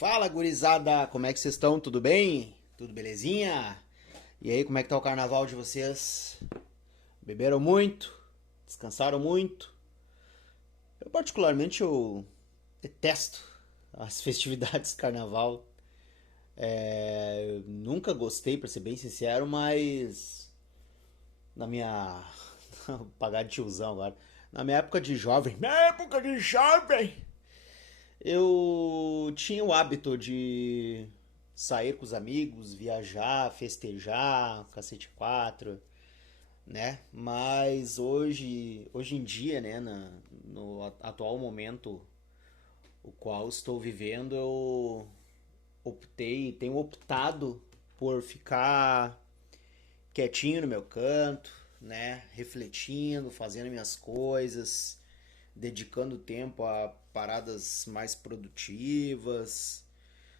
Fala, gurizada! Como é que vocês estão? Tudo bem? Tudo belezinha? E aí, como é que tá o carnaval de vocês? Beberam muito? Descansaram muito? Eu particularmente eu detesto as festividades de carnaval. Nunca gostei, pra ser bem sincero, mas na minha pagar de tiozão agora. Na minha época de jovem, eu tinha o hábito de sair com os amigos, viajar, festejar, cacete 4, né? Mas hoje em dia, né, no atual momento o qual estou vivendo, eu tenho optado por ficar quietinho no meu canto, né, refletindo, fazendo minhas coisas, dedicando tempo a paradas mais produtivas,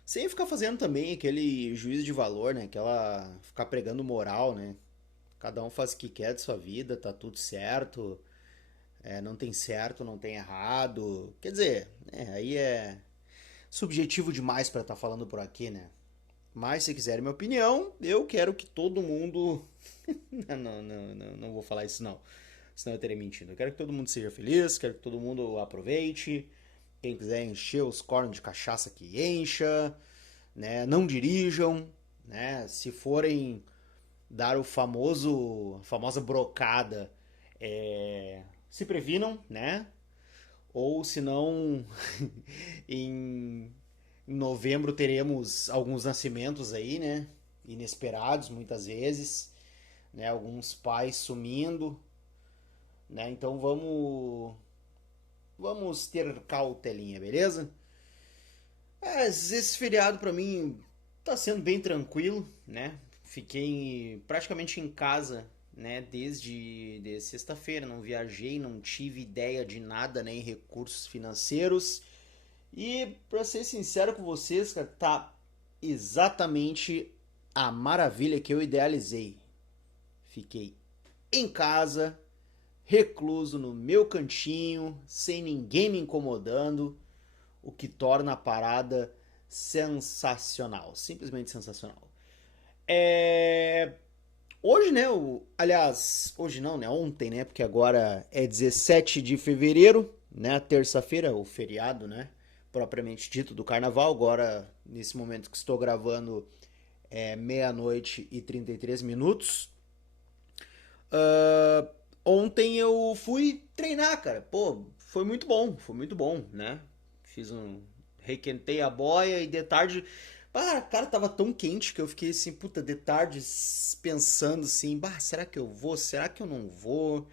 sem ficar fazendo também aquele juízo de valor, né? Aquela ficar pregando moral, né? Cada um faz o que quer de sua vida, tá tudo certo, não tem certo, não tem errado. Quer dizer, aí é subjetivo demais pra estar falando por aqui, né? Mas se quiserem minha opinião, eu quero que todo mundo. Não vou falar isso não. Senão eu teria mentido. Eu quero que todo mundo seja feliz, quero que todo mundo aproveite. Quem quiser encher os cornos de cachaça que encha, né? Não dirijam, né? Se forem dar a famosa brocada, se previnam, né? Ou se não, em novembro teremos alguns nascimentos aí, né? Inesperados muitas vezes, né? Alguns pais sumindo, né? Então vamos ter cautelinha, beleza? Esse feriado pra mim tá sendo bem tranquilo, né? Fiquei praticamente em casa, né, desde sexta-feira, não viajei, não tive ideia de nada, nem recursos financeiros. E pra ser sincero com vocês, cara, tá exatamente a maravilha que eu idealizei. Fiquei em casa, recluso no meu cantinho, sem ninguém me incomodando, o que torna a parada sensacional, simplesmente sensacional. É... Hoje, né, aliás, hoje não, né, ontem, né, porque agora é 17 de fevereiro, né, terça-feira, o feriado, né, propriamente dito do carnaval, agora, nesse momento que estou gravando, é meia-noite e 33 minutos. Ah, Ontem eu fui treinar, cara. Pô, foi muito bom, né? Fiz um. Requentei a boia e de tarde. Ah, cara, tava tão quente que eu fiquei assim, puta, de tarde pensando assim, bah, será que eu vou? Será que eu não vou?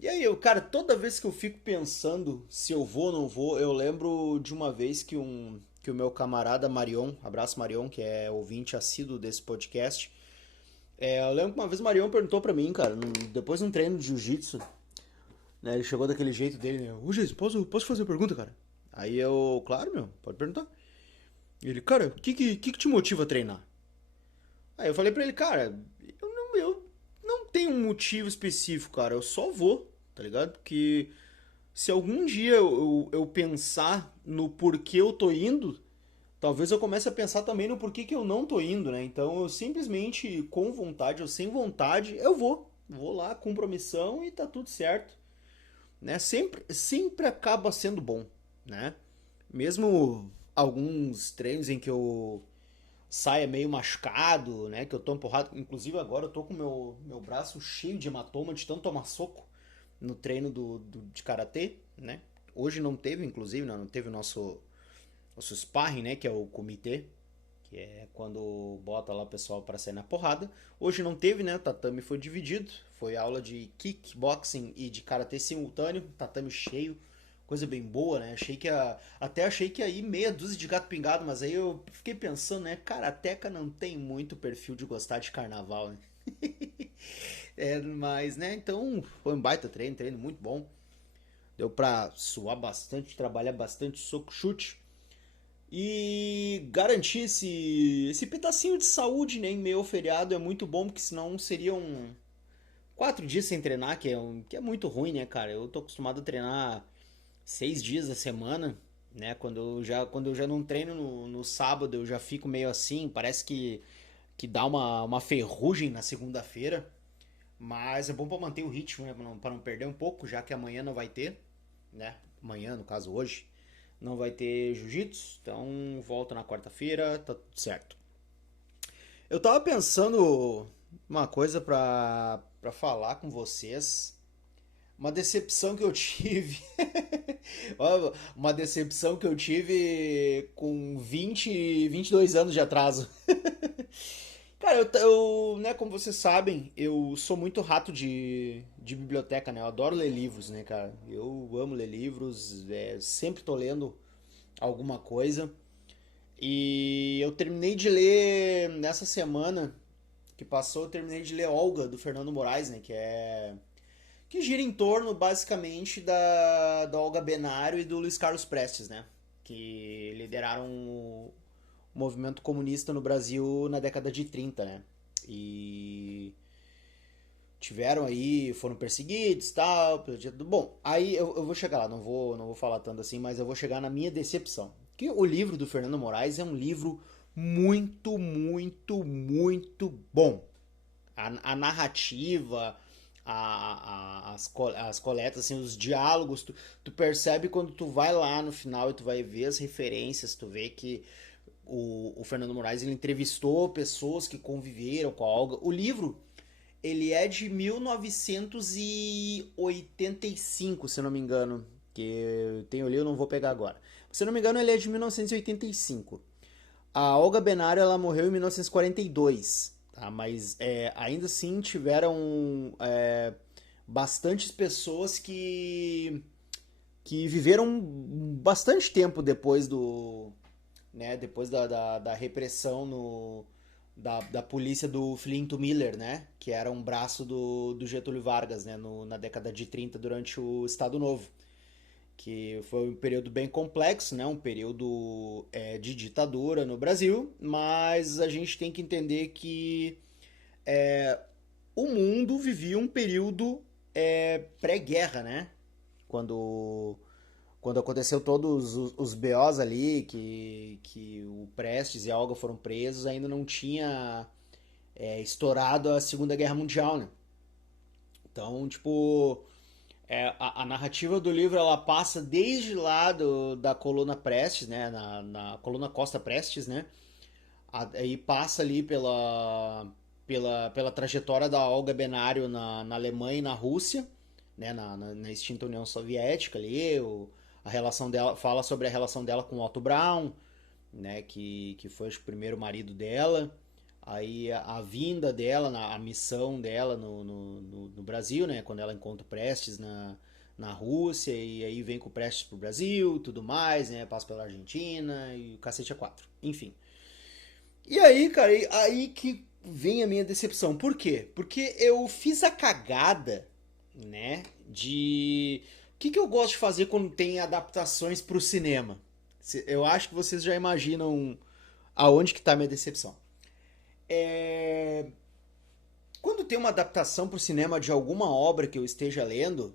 E aí, cara, toda vez que eu fico pensando se eu vou ou não vou, eu lembro de uma vez que o meu camarada Marion, abraço Marion, que é ouvinte assíduo desse podcast, eu lembro que uma vez o Marion perguntou pra mim, cara, depois de um treino de jiu-jitsu, né? Ele chegou daquele jeito dele, né? Ô, Jesus, posso fazer uma pergunta, cara? Aí eu, claro, meu, pode perguntar. Ele, cara, o que te motiva a treinar? Aí eu falei pra ele, cara, eu não tenho um motivo específico, cara, eu só vou, tá ligado? Porque se algum dia eu pensar no porquê eu tô indo, talvez eu comece a pensar também no porquê que eu não tô indo, né? Então eu simplesmente, com vontade ou sem vontade, eu vou. Vou lá, cumpro a missão e tá tudo certo, né? Sempre acaba sendo bom, né? Mesmo alguns treinos em que eu saia meio machucado, né? Que eu tô empurrado. Inclusive agora eu tô com meu braço cheio de hematoma de tanto tomar soco no treino de karatê, né? Hoje não teve, inclusive, não teve o nosso sparring, né? Que é o comitê, que é quando bota lá o pessoal para sair na porrada. Hoje não teve, né? O tatame foi dividido. Foi aula de kickboxing e de karatê simultâneo, tatame cheio. Coisa bem boa, né? Até achei que ia ir meia dúzia de gato pingado, mas aí eu fiquei pensando, né? Karateca não tem muito perfil de gostar de carnaval, né? Mas, né? Então foi um baita treino muito bom. Deu pra suar bastante, trabalhar bastante soco chute e garantir esse pedacinho de saúde, né, em meio ao feriado é muito bom, porque senão seriam 4 dias sem treinar, que é muito ruim, né, cara? Eu tô acostumado a treinar 6 dias a semana, né? Quando eu já não treino no sábado, eu já fico meio assim, parece que dá uma ferrugem na segunda-feira. Mas é bom para manter o ritmo, né? Para não perder um pouco, já que amanhã não vai ter, né? Amanhã, no caso hoje, não vai ter jiu-jitsu, então volta na quarta-feira, tá tudo certo. Eu tava pensando uma coisa pra falar com vocês. Uma decepção que eu tive. Uma decepção que eu tive com 22 anos de atraso. Cara, né, como vocês sabem, eu sou muito rato de biblioteca, né? Eu adoro ler livros, né, cara? Eu amo ler livros, sempre tô lendo alguma coisa. E eu terminei de ler nessa semana que passou, eu terminei de ler Olga, do Fernando Moraes, né? Que gira em torno, basicamente, da Olga Benário e do Luiz Carlos Prestes, né? Que lideraram o movimento comunista no Brasil na década de 30, né? E tiveram aí, foram perseguidos e tal. Bom, aí eu vou chegar lá, não vou falar tanto assim, mas eu vou chegar na minha decepção. Que o livro do Fernando Moraes é um livro muito, muito, muito bom. A narrativa, as coletas, assim, os diálogos, tu percebe quando tu vai lá no final e tu vai ver as referências, tu vê que o Fernando Moraes ele entrevistou pessoas que conviveram com a Olga. O livro ele é de 1985, se eu não me engano. Que eu tenho ali, eu não vou pegar agora. Se eu não me engano, ele é de 1985. A Olga Benário ela morreu em 1942, tá? Mas ainda assim tiveram bastantes pessoas que viveram bastante tempo depois né, depois da repressão da polícia do Flinto Miller, né, que era um braço do Getúlio Vargas, né, na década de 30 durante o Estado Novo, que foi um período bem complexo, né, um período de ditadura no Brasil, mas a gente tem que entender que o mundo vivia um período pré-guerra, né, quando aconteceu todos os BOs ali, que o Prestes e a Olga foram presos, ainda não tinha estourado a Segunda Guerra Mundial, né? Então, tipo, a narrativa do livro ela passa desde lá da coluna Prestes, né? Na coluna Costa Prestes, né? Aí passa ali pela trajetória da Olga Benário na Alemanha e na Rússia, né? Na extinta União Soviética ali, a relação dela, fala sobre a relação dela com Otto Braun, né? Que foi o primeiro marido dela. Aí a vinda dela, a missão dela no Brasil, né? Quando ela encontra o Prestes na Rússia, e aí vem com o Prestes pro Brasil, tudo mais, né? Passa pela Argentina e o cacete a quatro. Enfim. E aí, cara, aí que vem a minha decepção. Por quê? Porque eu fiz a cagada, né? De. O que eu gosto de fazer quando tem adaptações pro cinema? Eu acho que vocês já imaginam aonde que tá a minha decepção. É... Quando tem uma adaptação pro cinema de alguma obra que eu esteja lendo,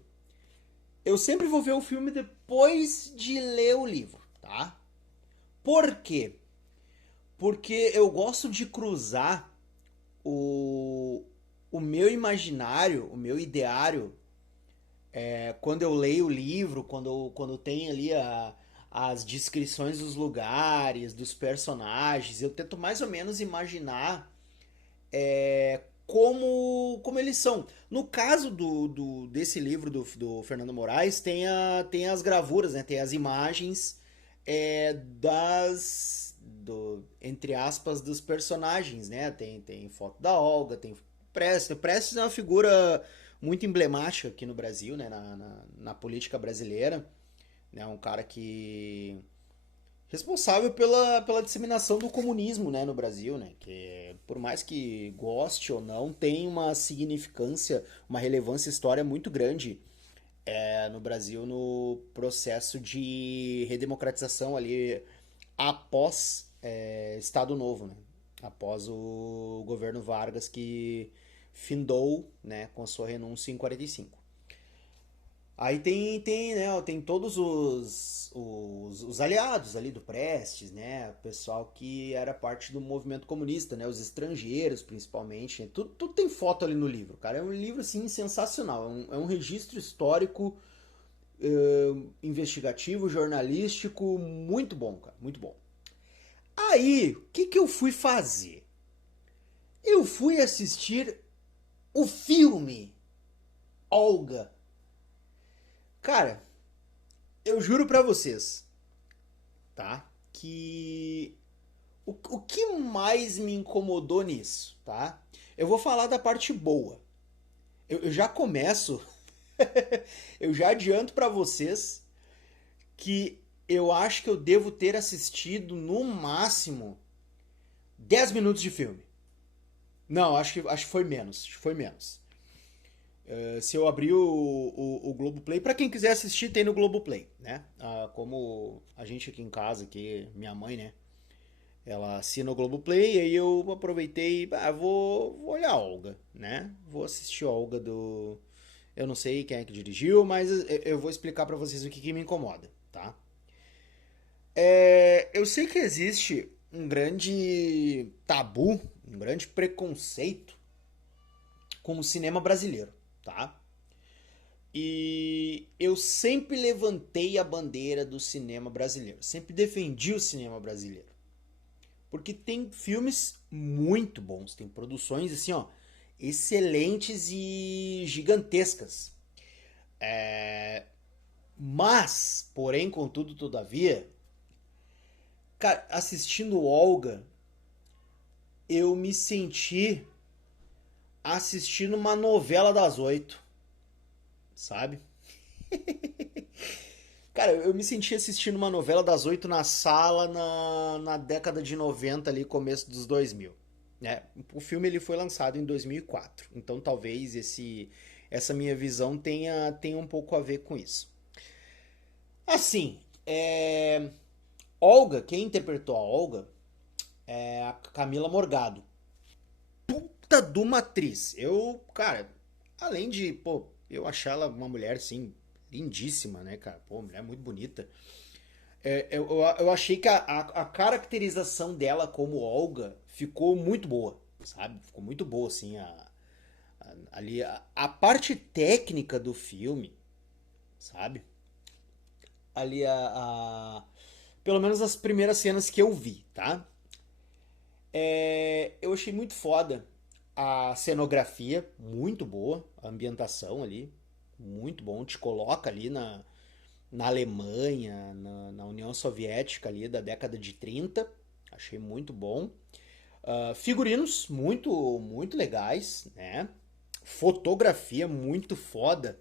eu sempre vou ver o filme depois de ler o livro, tá? Por quê? Porque eu gosto de cruzar o, o meu imaginário, o meu ideário, quando eu leio o livro, quando tem ali as descrições dos lugares, dos personagens, eu tento mais ou menos imaginar como eles são. No caso desse livro do Fernando Moraes, tem as gravuras, né? Tem as imagens entre aspas, dos personagens, né? Tem foto da Olga, tem Prestes. Prestes é uma figura muito emblemática aqui no Brasil, né? Na política brasileira, né? Um cara que responsável pela disseminação do comunismo, né, no Brasil, né, que por mais que goste ou não, tem uma significância, uma relevância histórica muito grande no Brasil no processo de redemocratização ali após Estado Novo, né, após o governo Vargas que findou, né, com sua renúncia em 45. Aí tem, né, ó, tem todos os aliados ali do Prestes, né? O pessoal que era parte do movimento comunista, né? Os estrangeiros, principalmente. Né? Tudo tem foto ali no livro, cara. É um livro, assim, sensacional. É um registro histórico, investigativo, jornalístico, muito bom, cara. Muito bom. Aí, o que eu fui fazer? Eu fui assistir o filme Olga. Cara, eu juro pra vocês, tá? Que o que mais me incomodou nisso, tá? Eu vou falar da parte boa. Eu já começo, eu já adianto pra vocês que eu acho que eu devo ter assistido no máximo 10 minutos de filme. Não, acho que foi menos. Acho que foi menos. Se eu abrir o Globoplay, pra quem quiser assistir, tem no Globoplay, né? Como a gente aqui em casa, aqui, minha mãe, né? Ela assina o Globoplay, e aí eu aproveitei, vou olhar a Olga, né? Vou assistir a Olga do... Eu não sei quem é que dirigiu, mas eu vou explicar pra vocês o que me incomoda, tá? Eu sei que existe um grande tabu, um grande preconceito com o cinema brasileiro, tá? E eu sempre levantei a bandeira do cinema brasileiro, sempre defendi o cinema brasileiro. Porque tem filmes muito bons, tem produções assim, ó, excelentes e gigantescas. Mas, porém, contudo, todavia, cara, assistindo Olga, eu me senti assistindo uma novela das 8, sabe? Cara, eu me senti assistindo uma novela das 8 na sala na década de 90 ali, começo dos 2000, né? O filme ele foi lançado em 2004, então talvez essa minha visão tenha um pouco a ver com isso. Assim, Olga, quem interpretou a Olga é a Camila Morgado. Puta de uma atriz. Cara, além de, pô, eu achar ela uma mulher, assim, lindíssima, né, cara? Pô, mulher muito bonita. Eu achei que a caracterização dela como Olga ficou muito boa, sabe? Ficou muito boa, assim, ali, a parte técnica do filme, sabe? Ali, pelo menos as primeiras cenas que eu vi, tá? Eu achei muito foda a cenografia, muito boa, a ambientação ali, muito bom, te coloca ali na Alemanha, na União Soviética ali da década de 30, achei muito bom. Figurinos muito legais, né? Fotografia muito foda.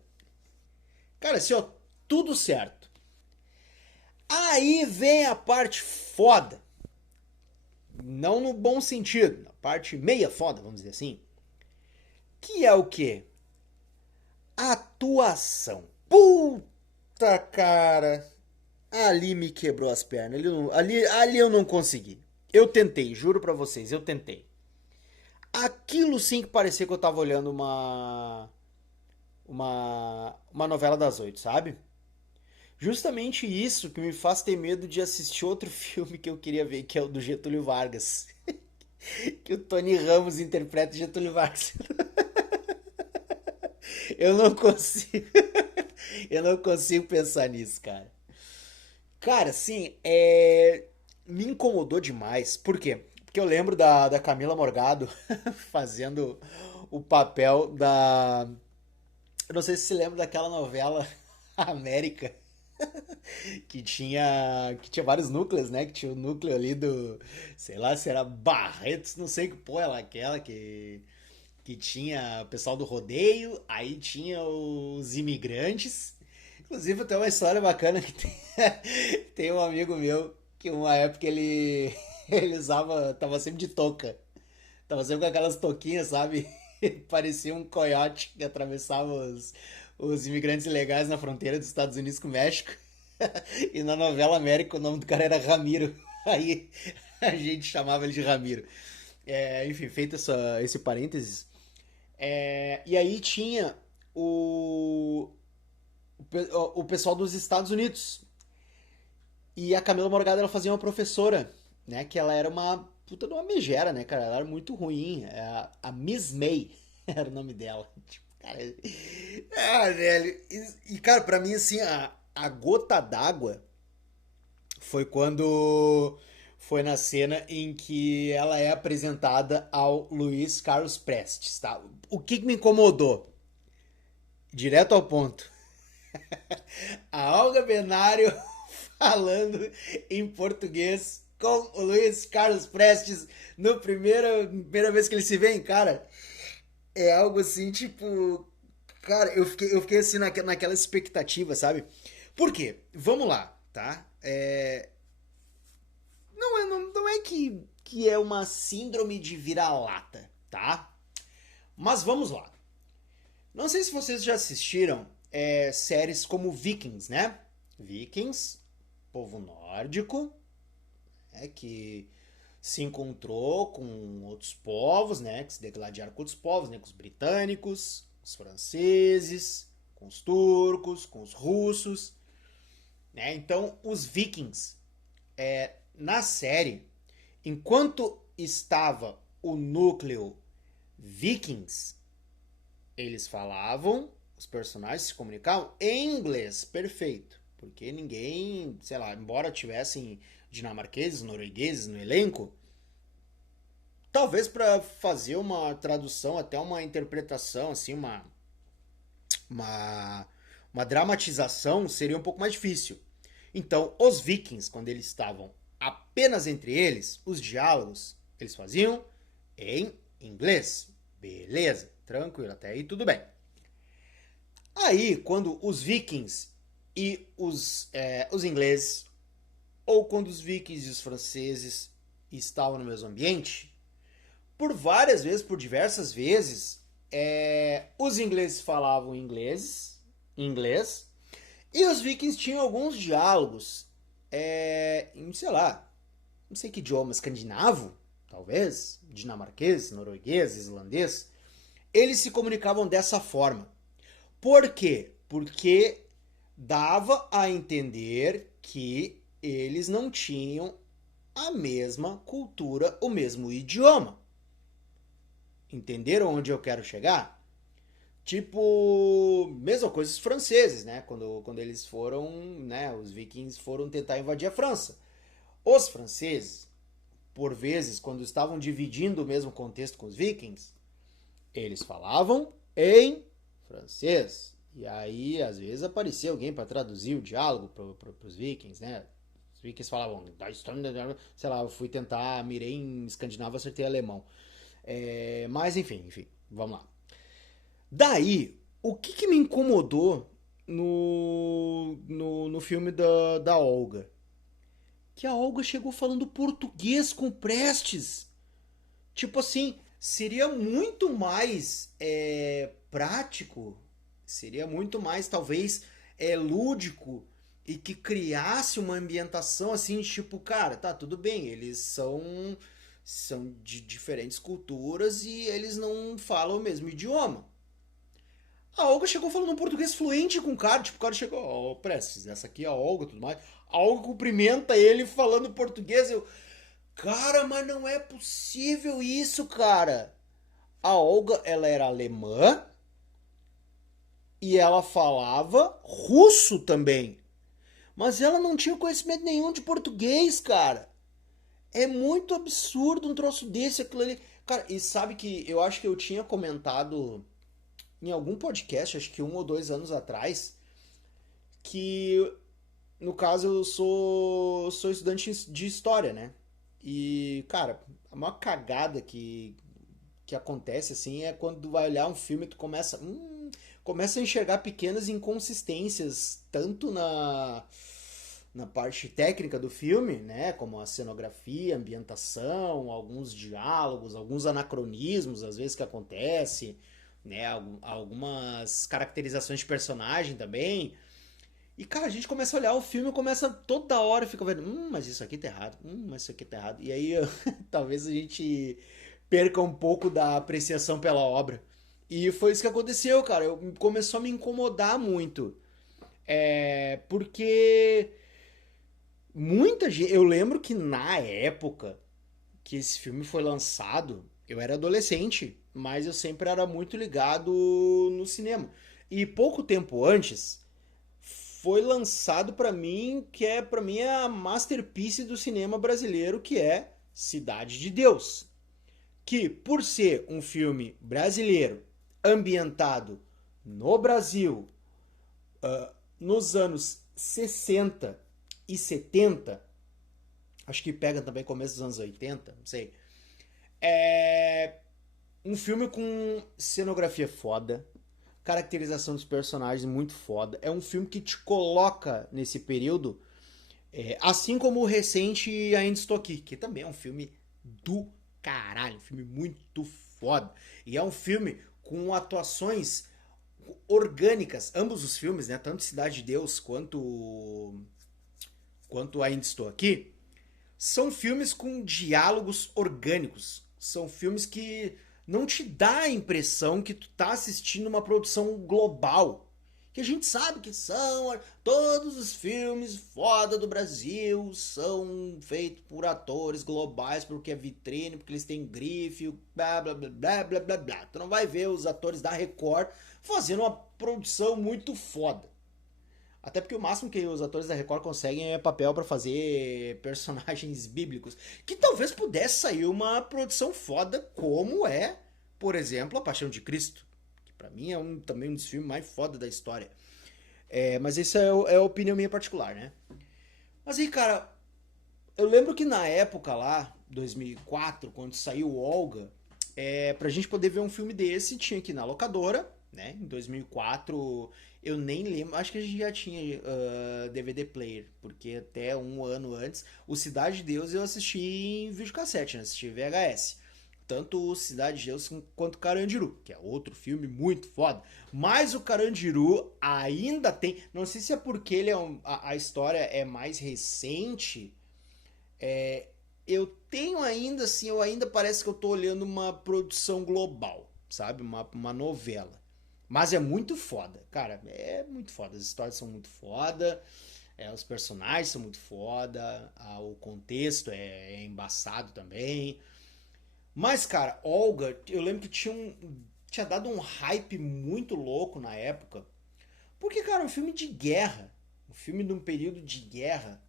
Cara, assim, ó, tudo certo. Aí vem a parte foda. Não no bom sentido, na parte meia foda, vamos dizer assim. Que é o quê? Atuação. Puta, cara. Ali me quebrou as pernas. Ali eu não consegui. Eu tentei, juro pra vocês, eu tentei. Aquilo sim que parecia que eu tava olhando uma novela das 8, sabe? Justamente isso que me faz ter medo de assistir outro filme que eu queria ver, que é o do Getúlio Vargas. Que o Tony Ramos interpreta Getúlio Vargas. Eu não consigo. Eu não consigo pensar nisso, cara. Cara, assim, me incomodou demais. Por quê? Porque eu lembro da Camila Morgado fazendo o papel da. Eu não sei se você lembra daquela novela América, que tinha vários núcleos, né? Que tinha o núcleo ali do, sei lá, se era Barretos, não sei que porra ela aquela que tinha o pessoal do rodeio, aí tinha os imigrantes. Inclusive tem uma história bacana que tem um amigo meu que uma época ele ele usava, tava sempre de touca. Tava sempre com aquelas touquinhas, sabe? Parecia um coiote que atravessava os imigrantes ilegais na fronteira dos Estados Unidos com o México. E na novela América o nome do cara era Ramiro. Aí a gente chamava ele de Ramiro. Enfim, feito esse parênteses. E aí tinha o, o pessoal dos Estados Unidos. E a Camila Morgado, ela fazia uma professora, né? Que ela era uma puta de uma megera, né, cara? Ela era muito ruim. A Miss May era o nome dela. Tipo, cara... velho. Cara, pra mim, assim, a gota d'água foi quando... Foi na cena em que ela é apresentada ao Luiz Carlos Prestes, tá? O que me incomodou? Direto ao ponto. A Olga Benário falando em português com o Luiz Carlos Prestes no primeira vez que eles se veem, cara. É algo assim, tipo. Cara, eu fiquei assim naquela expectativa, sabe? Por quê? Vamos lá, tá? Não é que é uma síndrome de vira-lata, tá? Mas vamos lá. Não sei se vocês já assistiram séries como Vikings, né? Vikings, povo nórdico, que se encontrou com outros povos, né? Que se degladiaram com outros povos, né? Com os britânicos, os franceses, com os turcos, com os russos, né? Então, os Vikings, na série, enquanto estava o núcleo Vikings, eles falavam, os personagens se comunicavam em inglês, perfeito. Porque ninguém, sei lá, embora tivessem dinamarqueses, noruegueses no elenco, talvez para fazer uma tradução, até uma interpretação, assim, uma, uma dramatização seria um pouco mais difícil. Então, os vikings, quando eles estavam apenas entre eles, os diálogos, eles faziam em inglês. Beleza, tranquilo, até aí tudo bem. Aí, quando os vikings e os ingleses, ou quando os vikings e os franceses estavam no mesmo ambiente, por várias vezes, por diversas vezes, os ingleses falavam inglês, e os vikings tinham alguns diálogos em, sei lá, não sei que idioma, escandinavo, talvez, dinamarquês, norueguês, islandês, eles se comunicavam dessa forma. Por quê? Porque dava a entender que eles não tinham a mesma cultura, o mesmo idioma. Entenderam onde eu quero chegar? Tipo, mesma coisa os franceses, né? Quando eles foram, né? Os vikings foram tentar invadir a França. Os franceses, por vezes, quando estavam dividindo o mesmo contexto com os vikings, eles falavam em francês. E aí, às vezes, aparecia alguém para traduzir o diálogo para os vikings, né? Os vikings falavam, sei lá, eu fui tentar, mirei em escandinavo, acertei alemão. Mas, enfim, vamos lá. Daí, o que me incomodou no filme da Olga? Que a Olga chegou falando português com o Prestes. Tipo assim, seria muito mais prático, seria muito mais, talvez, lúdico e que criasse uma ambientação assim, tipo, cara, tá, tudo bem, eles são de diferentes culturas e eles não falam o mesmo idioma. A Olga chegou falando um português fluente com o cara, tipo, o cara chegou, ó, Prestes, essa aqui é a Olga e tudo mais. A Olga cumprimenta ele falando português, eu... Cara, mas não é possível isso, cara. A Olga, ela era alemã e ela falava russo também. Mas ela não tinha conhecimento nenhum de português, cara. É muito absurdo um troço desse, aquilo ali. Cara, e sabe que eu acho que eu tinha comentado em algum podcast, acho que 1 ou 2 anos atrás, que no caso eu sou estudante de história, né? E, cara, a maior cagada que acontece assim é quando tu vai olhar um filme e tu começa a enxergar pequenas inconsistências, tanto na parte técnica do filme, né, como a cenografia, a ambientação, alguns diálogos, alguns anacronismos às vezes que acontece, né, algumas caracterizações de personagem também. E, cara, a gente começa a olhar o filme e começa toda hora, fica vendo, mas isso aqui tá errado, mas isso aqui tá errado. E aí, talvez a gente perca um pouco da apreciação pela obra. E foi isso que aconteceu, cara. Começou a me incomodar muito. Porque muita gente. Eu lembro que na época que esse filme foi lançado, eu era adolescente, mas eu sempre era muito ligado no cinema. E pouco tempo antes, foi lançado pra mim, que é para mim a masterpiece do cinema brasileiro, que é Cidade de Deus, que por ser um filme brasileiro ambientado no Brasil, nos anos 60 e 70, acho que pega também começo dos anos 80, não sei. É um filme com cenografia foda, caracterização dos personagens muito foda. É um filme que te coloca nesse período, assim como o recente Ainda Estou Aqui, que também é um filme do caralho, um filme muito foda. E é um filme com atuações orgânicas, ambos os filmes, né? Tanto Cidade de Deus quanto Ainda Estou Aqui, são filmes com diálogos orgânicos. São filmes que não te dá a impressão que tu tá assistindo uma produção global. Que a gente sabe que são todos os filmes foda do Brasil são feitos por atores globais porque é vitrine, porque eles têm grife, blá blá blá blá blá blá blá. Tu não vai ver os atores da Record fazendo uma produção muito foda. Até porque o máximo que os atores da Record conseguem é papel pra fazer personagens bíblicos. Que talvez pudesse sair uma produção foda, como é, por exemplo, A Paixão de Cristo. Que pra mim é também um dos filmes mais foda da história. Mas isso é a opinião minha particular, né? Mas aí, cara, eu lembro que na época lá, 2004, quando saiu o Olga, pra gente poder ver um filme desse, tinha que ir na locadora, né? Em 2004, eu nem lembro, acho que a gente já tinha DVD player, porque até um ano antes, o Cidade de Deus eu assisti em videocassete, né? Assisti VHS. Tanto o Cidade de Deus quanto o Carandiru, que é outro filme muito foda. Mas o Carandiru ainda tem. Não sei se é porque ele a história é mais recente. Eu tenho ainda assim, eu ainda parece que eu tô olhando uma produção global, sabe? Uma novela. Mas é muito foda, cara. É muito foda. As histórias são muito foda. Os personagens são muito foda. O contexto é embaçado também. Mas, cara, Olga, eu lembro que tinha dado um hype muito louco na época. Porque, cara, é um filme de guerra. Um filme de um período de guerra.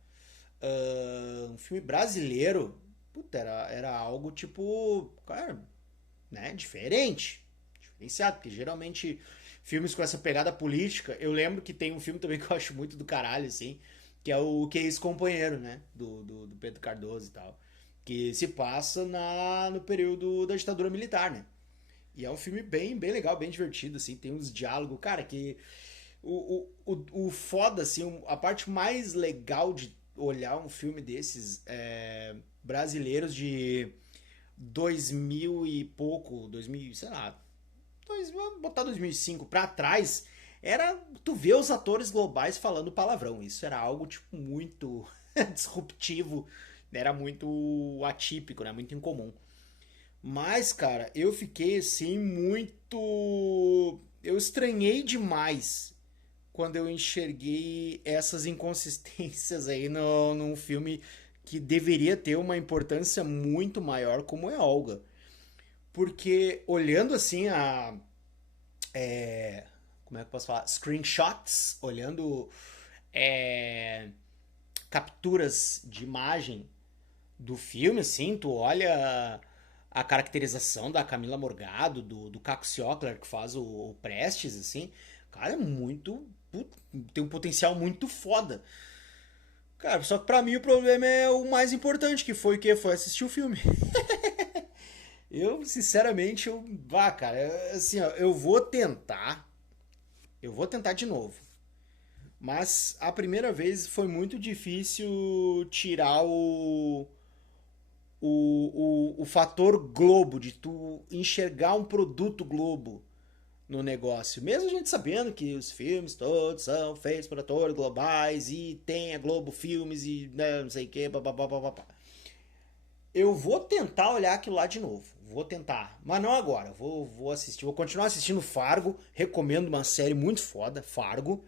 Um filme brasileiro. Puta, era algo tipo. Cara, né? Diferente. Diferenciado. Porque geralmente filmes com essa pegada política. Eu lembro que tem um filme também que eu acho muito do caralho, assim. Que é o Que é Esse Companheiro, né? Do Pedro Cardoso e tal. Que se passa no período da ditadura militar, né? E é um filme bem, bem legal, bem divertido, assim. Tem uns diálogos, cara, que o foda, assim, a parte mais legal de olhar um filme desses brasileiros de 2000 e pouco, 2000, sei lá, vamos botar 2005 pra trás, era tu ver os atores globais falando palavrão. Isso era algo, tipo, muito disruptivo, era muito atípico, né? Muito incomum. Mas, cara, eu fiquei assim muito. Eu estranhei demais quando eu enxerguei essas inconsistências aí num filme que deveria ter uma importância muito maior, como é Olga. Porque olhando assim como é que eu posso falar? Screenshots, olhando é, capturas de imagem do filme, assim, tu olha a caracterização da Camila Morgado, do Caco Ciocler, que faz o Prestes, assim, cara, é muito. Tem um potencial muito foda. Cara, só que pra mim o problema é o mais importante, que foi o que? Foi assistir o filme. Eu, sinceramente, cara, assim, ó, eu vou tentar de novo. Mas a primeira vez foi muito difícil tirar o fator Globo, de tu enxergar um produto Globo no negócio. Mesmo a gente sabendo que os filmes todos são feitos por atores globais e tem a Globo Filmes e né, não sei o que, papapá. Eu vou tentar olhar aquilo lá de novo. Vou tentar. Mas não agora. Vou assistir. Vou continuar assistindo Fargo. Recomendo uma série muito foda, Fargo.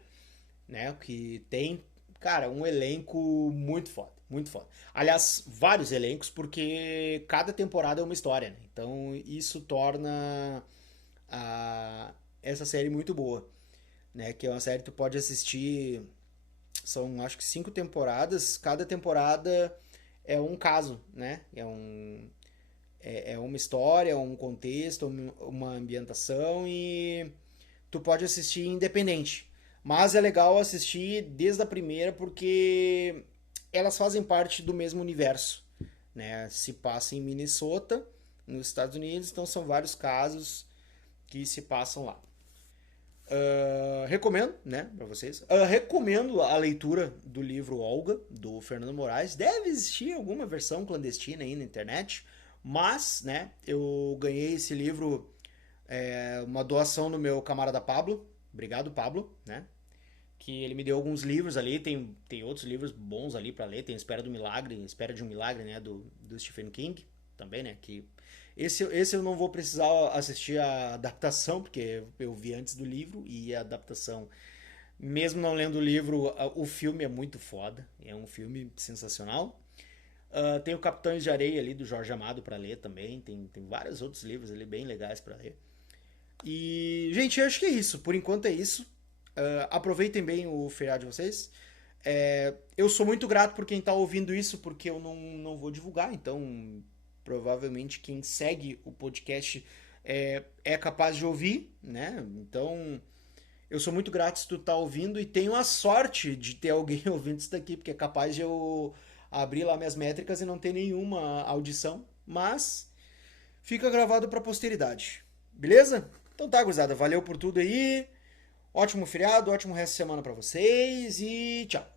né? Que tem, cara, um elenco muito foda, muito foda. Aliás, vários elencos, porque cada temporada é uma história, né? Então isso torna essa série muito boa, né? Que é uma série que tu pode assistir, são acho que 5 temporadas, cada temporada é um caso, né? É uma história, é um contexto, uma ambientação e tu pode assistir independente. Mas é legal assistir desde a primeira porque elas fazem parte do mesmo universo, né? Se passa em Minnesota, nos Estados Unidos, então são vários casos que se passam lá. Recomendo, né, para vocês. Recomendo a leitura do livro Olga, do Fernando Moraes. Deve existir alguma versão clandestina aí na internet, mas, né, eu ganhei esse livro, uma doação do meu camarada Pablo. Obrigado, Pablo, né? Que ele me deu alguns livros ali, tem outros livros bons ali para ler, tem Espera de um Milagre, né, do Stephen King, também, né, que esse eu não vou precisar assistir a adaptação, porque eu vi antes do livro, e a adaptação, mesmo não lendo o livro, o filme é muito foda, é um filme sensacional. Tem o Capitães de Areia ali, do Jorge Amado, para ler também, tem vários outros livros ali bem legais para ler. E, gente, eu acho que é isso. Por enquanto é isso. Aproveitem bem o feriado de vocês. Eu sou muito grato por quem está ouvindo isso, porque eu não vou divulgar. Então, provavelmente quem segue o podcast é capaz de ouvir, né? Então, eu sou muito grato se tu tá ouvindo e tenho a sorte de ter alguém ouvindo isso daqui, porque é capaz de eu abrir lá minhas métricas e não ter nenhuma audição. Mas fica gravado para posteridade. Beleza? Então tá, gurizada. Valeu por tudo aí. Ótimo feriado, ótimo resto de semana pra vocês e tchau.